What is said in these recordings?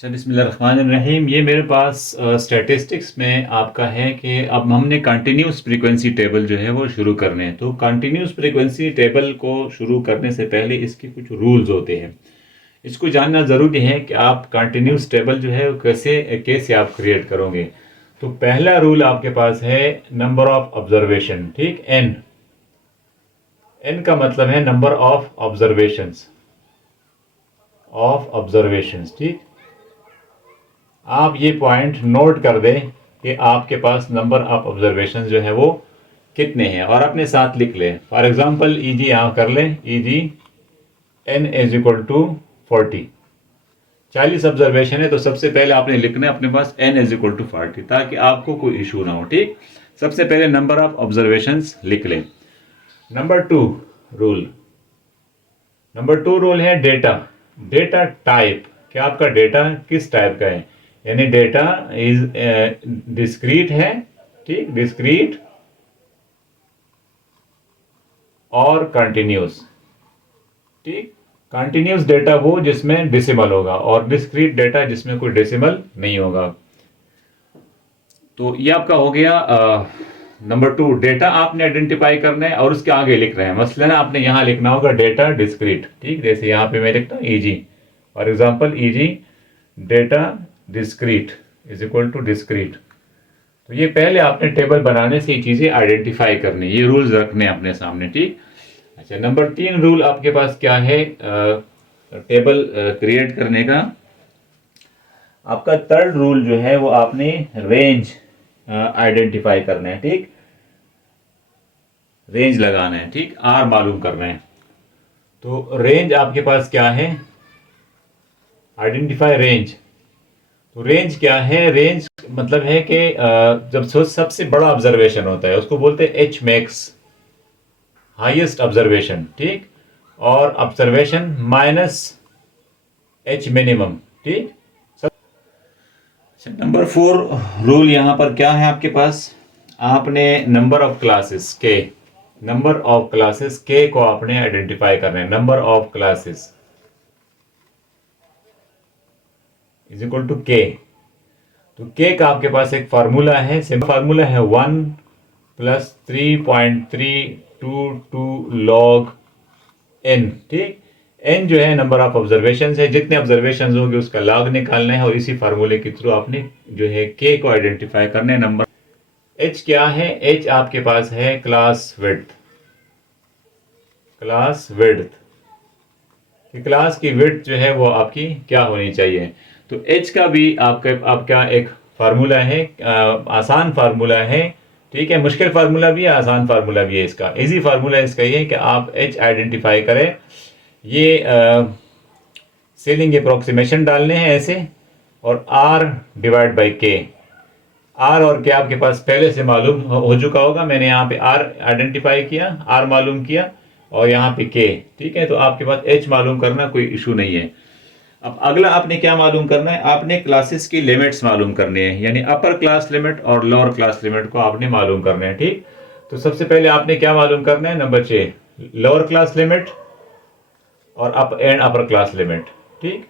अच्छा, बिस्मिल्लाहिर्रहमानिर्रहीम। ये मेरे पास स्टैटिस्टिक्स में आपका है कि अब हमने कंटिन्यूस फ्रीक्वेंसी टेबल जो है वो शुरू करने हैं। तो कंटिन्यूस फ्रीक्वेंसी टेबल को शुरू करने से पहले इसके कुछ रूल्स होते हैं। इसको जानना ज़रूरी है कि आप कंटिन्यूस टेबल जो है वो कैसे कैसे आप क्रिएट करोगे। तो पहला रूल आपके पास है नंबर ऑफ ऑब्जर्वेशन। ठीक, एन। एन का मतलब है नंबर ऑफ ऑब्जर्वेशंस। ठीक, आप ये पॉइंट नोट कर दें कि आपके पास नंबर ऑफ ऑब्जर्वेशन जो है वो कितने हैं और अपने साथ लिख लें। फॉर एग्जांपल ईजी यहाँ कर लें, EG N is equal to 40। 40 observation है तो सबसे पहले आपने लिखना है अपने पास एन इज इक्वल टू 40 ताकि आपको कोई इशू ना हो। ठीक, सबसे पहले नंबर ऑफ ऑब्जर्वेशन लिख लें। Number two rule number two rule है डेटा। डेटा टाइप, क्या आपका डेटा किस टाइप का है, यानी डेटा इज डिस्क्रीट है। ठीक, डिस्क्रीट और कंटिन्यूस। ठीक, कंटिन्यूस डेटा वो जिसमें डेसिमल होगा और डिस्क्रीट डेटा जिसमें कोई डेसिमल नहीं होगा। तो ये आपका हो गया नंबर टू। डेटा आपने आइडेंटिफाई करना है और उसके आगे लिख रहे हैं। मसलन आपने यहाँ लिखना होगा डेटा डिस्क्रीट। ठीक, जैसे यहाँ पे मैं लिखता हूँ EG, for example EG data discrete is equal to discrete. तो ये पहले आपने टेबल बनाने से ये चीज़ें आइडेंटिफाई करनी, ये रूल्स रखने अपने सामने। ठीक, अच्छा, नंबर तीन रूल आपके पास क्या है टेबल क्रिएट करने का। आपका थर्ड रूल जो है वो आपने रेंज आइडेंटिफाई करना है। ठीक, रेंज लगाना है। ठीक, आर मालूम करना है। तो रेंज आपके पास क्या है, आइडेंटिफाई रेंज। तो रेंज क्या है, रेंज मतलब है कि जब सबसे बड़ा ऑब्जर्वेशन होता है उसको बोलते हैं एच मैक्स, हाईएस्ट ऑब्जर्वेशन। ठीक, और ऑब्जर्वेशन माइनस एच मिनिमम। ठीक, नंबर फोर रूल यहां पर क्या है आपके पास, आपने नंबर ऑफ क्लासेस के को आपने आइडेंटिफाई करना है। Number of classes is equal to K. तो के का आपके पास एक फार्मूला है, सिंपल फार्मूला है 1 प्लस 3.322 लॉग एन। ठीक, एन जो है नंबर ऑफ ऑब्जर्वेशन है, जितने ऑब्जर्वेशन होंगे उसका लॉग निकालना है और इसी फार्मूले के थ्रू आपने जो है के को आइडेंटिफाई करना है। नंबर एच क्या है, एच आपके पास है क्लास विड्थ कि क्लास की विड्थ जो है वो आपकी क्या होनी चाहिए। तो एच का भी आपका एक फार्मूला है, आसान फार्मूला है। ठीक है, मुश्किल फार्मूला भी है, आसान फार्मूला भी है। इसका इजी फार्मूला इसका ये है कि आप एच आइडेंटिफाई करें, ये सेलिंग अप्रोक्सीमेशन डालने हैं ऐसे, और आर डिवाइड बाई के। आर और के आपके पास पहले से मालूम हो चुका होगा, मैंने यहाँ पे आर आइडेंटिफाई किया, आर मालूम किया, और यहाँ पे के। ठीक है, तो आपके पास एच मालूम करना कोई इशू नहीं है। अब अगला आपने क्या मालूम करना है, आपने क्लासेस की लिमिट्स मालूम करनी है, यानी अपर क्लास लिमिट और लोअर क्लास लिमिट को आपने मालूम करना है। ठीक, तो सबसे पहले आपने क्या मालूम करना है, नंबर 6 लोअर क्लास लिमिट और अपर क्लास लिमिट। ठीक,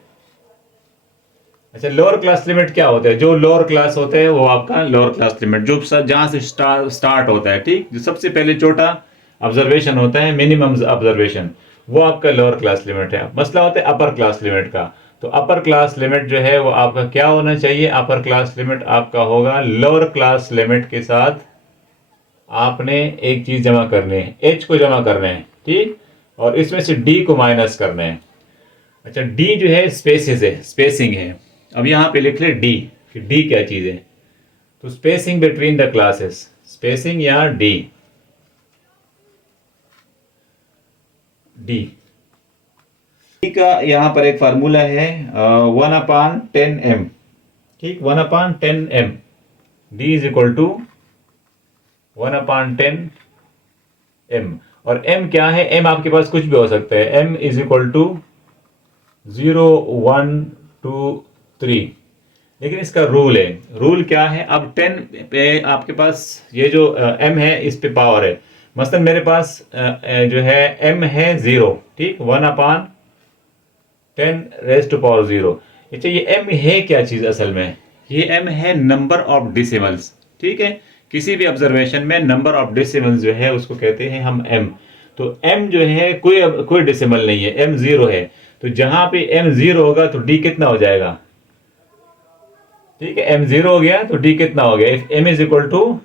अच्छा, लोअर क्लास लिमिट क्या होता है, जो लोअर क्लास होता है वो आपका लोअर क्लास लिमिट जो जहां से स्टार्ट होता है। ठीक, जो सबसे पहले छोटा ऑब्जर्वेशन होता है, मिनिमम ऑब्जर्वेशन, वो आपका लोअर क्लास लिमिट है। मसला होता है अपर क्लास लिमिट का। तो अपर क्लास लिमिट जो है वो आपका क्या होना चाहिए, अपर क्लास लिमिट आपका होगा लोअर क्लास लिमिट के साथ आपने एक चीज जमा करनी है, एच को जमा करना है। ठीक, और इसमें से डी को माइनस करना है। अच्छा, डी जो है स्पेसिस है, स्पेसिंग है। अब यहाँ पे लिख ले डी, कि डी क्या चीज है, तो spacing between the classes, spacing या डी। डी का यहाँ पर एक फार्मूला है 1/10m। ठीक, 1/10m, D is equal to 1/10m। और m क्या है, m आपके पास कुछ भी हो सकता है, m इज इक्वल टू 0 1 2 3। लेकिन इसका रूल है, रूल क्या है, अब 10 पे आपके पास ये जो m है इस पे पावर है। मसलन मेरे पास जो है m है 0। ठीक, 1/10 रेज टू पावर 0। अच्छा, ये m है क्या चीज़ असल में? ये m है नंबर ऑफ डिसिमल्स, ठीक है। किसी भी ऑब्जर्वेशन में नंबर ऑफ डिसिमल्स जो है उसको कहते हैं हम m। तो m जो है कोई डिसिमल नहीं है, m जीरो है। तो जहां पे m जीरो होगा तो d कितना हो जाएगा? ठीक है, m जीरो हो गया तो d कितना हो गया? If m is equal to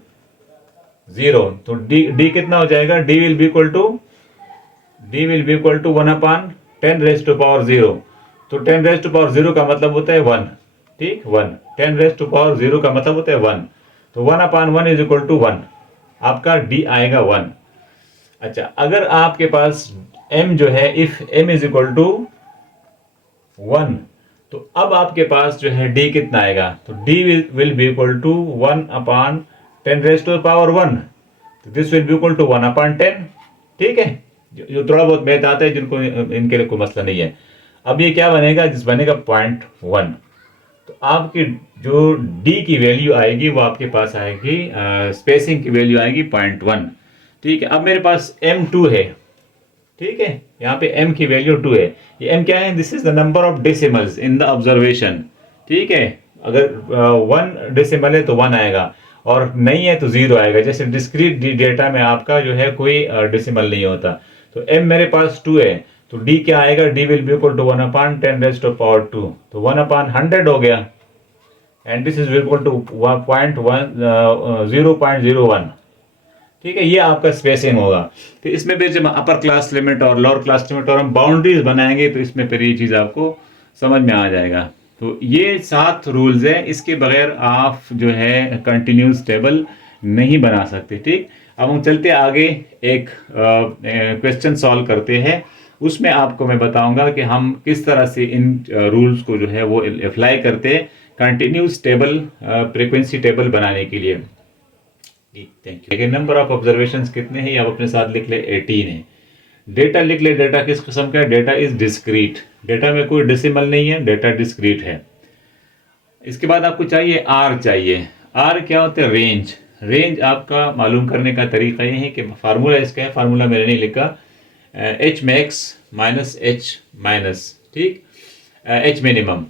zero तो d कितना हो जाएगा? d will be equal to 1 upon 10 raised to power 0। तो 10 raised to power 0 का मतलब होता है 1, ठीक, 1। 10 raised to power 0 का मतलब होता है 1। तो 1 upon 1 इज इक्वल टू 1, आपका d आएगा 1। अच्छा, अगर आपके पास m जो है, if m is equal to 1, तो अब आपके पास जो है d कितना आएगा? तो d will be equal to 1 upon 10 raised to power 1। तो this will be equal to 1 upon 10, ठीक है। जो थोड़ा बहुत मैथ आता है जिनको, इनके लिए कोई मसला नहीं है। अब ये क्या बनेगा? जिस बनेगा 0.1। तो आपकी जो d की वैल्यू आएगी वो आपके पास आएगी, स्पेसिंग की वैल्यू आएगी 0.1, ठीक है। अब मेरे पास m2 है, ठीक है, यहाँ पे m की वैल्यू 2 है। ये m क्या है? This is the number of decimals in the observation, ठीक है। अगर 1 डेसिमल है तो 1 आएगा, और नहीं है तो 0 आएगा। जैसे डिस्क्रीट डेटा में आपका जो है कोई डेसिमल नहीं होता। तो m मेरे पास 2 है, तो d क्या आएगा? d will be equal to 1 upon 10 raised to power 2। तो 1 अपॉन 100 हो गया, and this is equal to 0.01, ठीक है। ये आपका स्पेसिंग होगा। तो इसमें फिर जब अपर क्लास लिमिट और लोअर क्लास लिमिट और हम बाउंड्रीज बनाएंगे तो इसमें फिर ये चीज़ आपको समझ में आ जाएगा। तो ये 7 रूल्स है, इसके बगैर आप जो है कंटिन्यूस टेबल नहीं बना सकते, ठीक। अब हम चलते आगे, एक क्वेश्चन सॉल्व करते हैं। उसमें आपको मैं बताऊंगा कि हम किस तरह से इन रूल्स को जो है वो अप्लाई करते हैं कंटिन्यूस टेबल, फ्रीक्वेंसी टेबल बनाने के लिए। Thank you. Number of observations कितने हैं? आप अपने साथ लिख ले, 18 है। डेटा लिख ले, डेटा किस किस्म का है? डेटा इज डिस्क्रीट, डेटा में कोई डेसिमल नहीं है, डेटा डिस्क्रीट है। इसके बाद आपको चाहिए आर, चाहिए आर क्या होता है? रेंज। रेंज आपका मालूम करने का तरीका ये है कि फार्मूला इसका है, फार्मूला मैंने नहीं लिखा, H max minus H minus, ठीक, एच मिनिमम।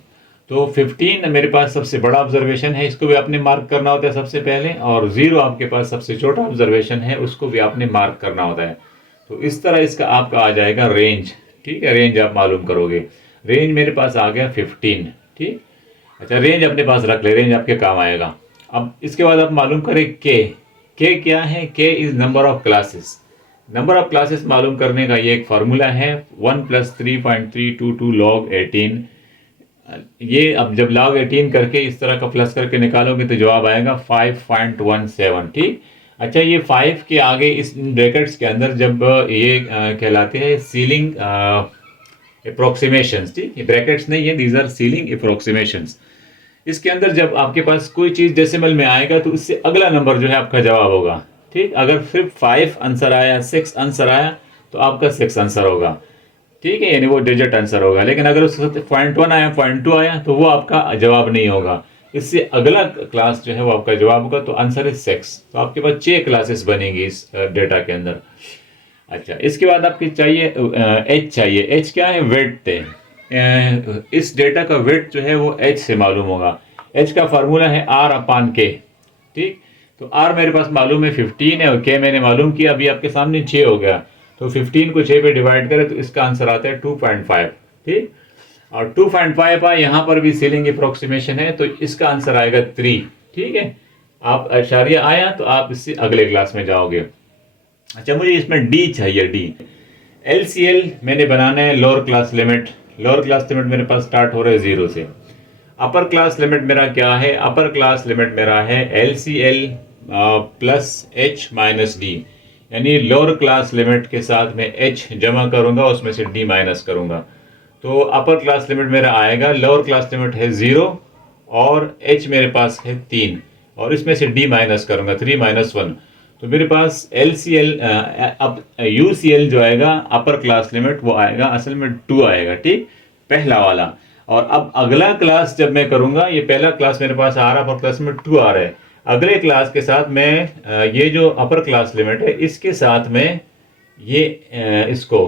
तो 15 मेरे पास सबसे बड़ा ऑब्जर्वेशन है, इसको भी आपने मार्क करना होता है सबसे पहले, और 0 आपके पास सबसे छोटा ऑब्जर्वेशन है, उसको भी आपने मार्क करना होता है। तो इस तरह इसका आपका आ जाएगा रेंज, ठीक है। रेंज आप मालूम करोगे, रेंज मेरे पास आ गया 15, ठीक। अच्छा, रेंज अपने पास रख ले, रेंज आपके काम आएगा। अब इसके बाद आप मालूम करें के क्या है? के is number of classes. Number of classes मालूम करने का ये एक फार्मूला है, 1 + 3.322 log 18। ये अब जब log 18 करके इस तरह का प्लस करके निकालोगे तो जवाब आएगा 5.17, ठीक। अच्छा, ये 5 के आगे इस ब्रैकेट्स के अंदर जब ये कहलाते हैं सीलिंग अप्रोक्सीमेशंस, ठीक, ये ब्रैकेट्स नहीं है, दीज आर सीलिंग अप्रोक्सीमेशंस। इसके अंदर जब आपके पास कोई चीज़ डेसिमल में आएगा तो उससे अगला नंबर जो है आपका जवाब होगा, ठीक। अगर फिर 5 आंसर आया, 6 आंसर आया तो आपका 6 आंसर होगा, ठीक है, यानी वो डिजिट आंसर होगा। लेकिन अगर उसके साथ 0.1 आया, 0.2 आया तो वो आपका जवाब नहीं होगा, इससे अगला क्लास जो है वो आपका जवाब होगा। तो आंसर है 6। तो आपके पास 6 क्लासेस बनेंगी इस डेटा के अंदर। अच्छा, इसके बाद आपके चाहिए एच, चाहिए एच क्या है? वेट है। इस डेटा का वेट जो है वो एच से मालूम होगा। एच का फार्मूला है आर अपॉन के, ठीक। तो आर मेरे पास मालूम है 15 है, और के मैंने मालूम किया, अभी आपके सामने 6 हो गया। तो 15 को 6 पे डिवाइड करें तो इसका आंसर आता है 2.5, ठीक। और 2.5 आया, यहाँ पर भी सीलिंग अप्रोक्सीमेशन है, तो इसका आंसर आएगा 3, ठीक है। आप अशारिया आया तो आप इससे अगले क्लास में जाओगे। अच्छा, मुझे इसमें डी चाहिए, डी। LCL मैंने बनाना है lower class limit. Lower class limit मेरे पास स्टार्ट हो रहा है 0 से। अपर क्लास लिमिट मेरा क्या है? अपर क्लास लिमिट मेरा है LCL plus H minus D, यानी लोअर क्लास लिमिट के साथ में H जमा करूंगा, उसमें से D माइनस करूंगा। तो अपर क्लास लिमिट मेरा आएगा, लोअर क्लास लिमिट है 0 और H मेरे पास है 3, और इसमें से D माइनस करूंगा, 3 - 1। तो मेरे पास LCL अब UCL जो आएगा अपर क्लास लिमिट वो आएगा असल में 2 आएगा, ठीक, पहला वाला। और अब अगला क्लास जब मैं करूंगा, ये पहला क्लास मेरे पास आ रहा है, अपर क्लास लिमिट 2 आ रहा है। अगले क्लास के साथ मैं ये जो अपर क्लास लिमिट है इसके साथ में ये इसको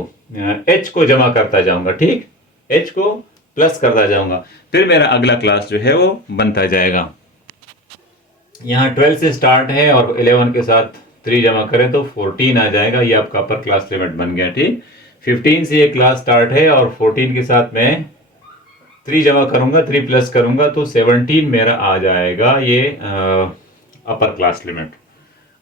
H को जमा करता जाऊंगा, ठीक। H को प्लस करता जाऊंगा, फिर मेरा अगला क्लास जो है वो बनता जाएगा। यहाँ 12 से स्टार्ट है और 11 के साथ 3 जमा करें तो 14 आ जाएगा, ये आपका अपर क्लास लिमिट बन गया। ठीक, 15 से ये क्लास स्टार्ट है और 14 के साथ मैं 3 जमा करूंगा, 3 प्लस करूंगा तो 17 मेरा आ जाएगा ये अपर क्लास लिमिट।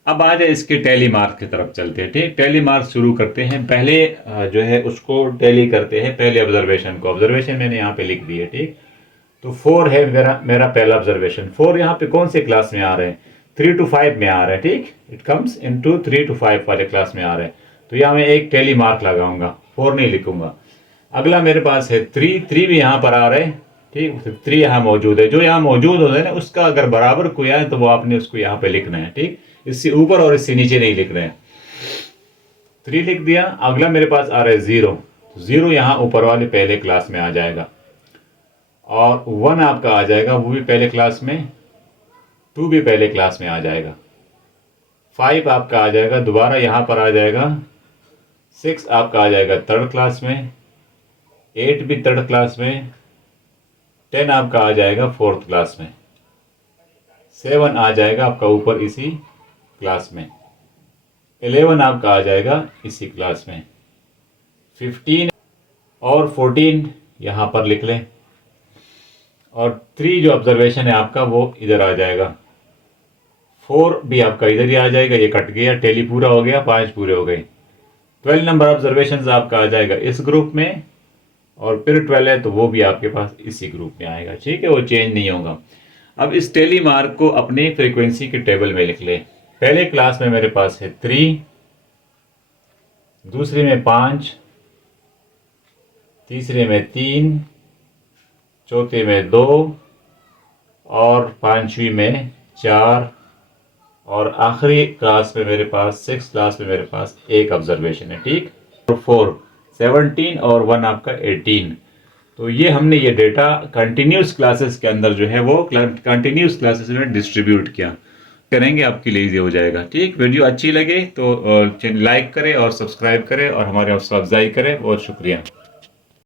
अब आ जाए इसके टैली मार्क्स की तरफ चलते हैं। ठीक, टैली मार्क्स शुरू करते हैं। पहले जो है उसको टैली करते हैं, पहले ऑब्जर्वेशन को। ऑब्जर्वेशन मैंने यहाँ पे लिख दी है। ठीक, तो 4 है मेरा मेरा पहला ऑब्जर्वेशन। 4 यहाँ पे कौन से क्लास में आ रहे हैं? 3 to 5 में आ रहा है। ठीक, इट कम्स इनटू 3 to 5 वाले क्लास में आ रहा है, तो यहाँ मैं एक टैली मार्क लगाऊंगा, 4 नहीं लिखूंगा। अगला मेरे पास है 3 भी यहाँ पर आ रहे हैं। ठीक, 3 यहाँ मौजूद है। जो यहाँ मौजूद होता है ना, उसका अगर बराबर कोई आए तो वो आपने उसको यहाँ पे लिखना है। ठीक, इससे ऊपर और इससे नीचे नहीं लिख रहे हैं। 3 लिख दिया। अगला मेरे पास आ रहा है 0, 0 यहाँ ऊपर वाले पहले क्लास में आ जाएगा। और 1 आपका आ जाएगा, वो भी पहले क्लास में। 2 भी पहले क्लास में आ जाएगा। 5 आपका आ जाएगा, दोबारा यहाँ पर आ जाएगा। 6 आपका आ जाएगा 3rd क्लास में। 8 भी 3rd क्लास में। 10 आपका आ जाएगा 4th क्लास में। 7 आ जाएगा आपका ऊपर इसी क्लास में। 11 आपका आ जाएगा इसी क्लास में। 15 और 14 यहाँ पर लिख लें। और 3 जो ऑब्जर्वेशन है आपका वो इधर आ जाएगा। 4 भी आपका इधर ही आ जाएगा, ये कट गया, टैली पूरा हो गया, 5 पूरे हो गए। 12 नंबर ऑब्जर्वेशन आपका आ जाएगा इस ग्रुप में, और फिर 12 है तो वो भी आपके पास इसी ग्रुप में आएगा। ठीक है, वो चेंज नहीं होगा। अब इस टैली मार्क को अपने फ्रीक्वेंसी के टेबल में लिख ले। पहले क्लास में मेरे पास है 3, दूसरे में 5, तीसरे में 3, चौथे में 2, और 5वीं में 4, और आखिरी क्लास में मेरे पास 6 क्लास में मेरे पास एक ऑब्जर्वेशन है। ठीक, 4 17 और 1 आपका 18। तो ये हमने ये डेटा कंटिन्यूस क्लासेस के अंदर जो है वो कंटिन्यूस क्लासेस में डिस्ट्रीब्यूट किया करेंगे, आपके लिए इजी हो जाएगा। ठीक, वीडियो अच्छी लगे तो लाइक करें और सब्सक्राइब करें और हमारे हौसला अफजाई करें। बहुत शुक्रिया।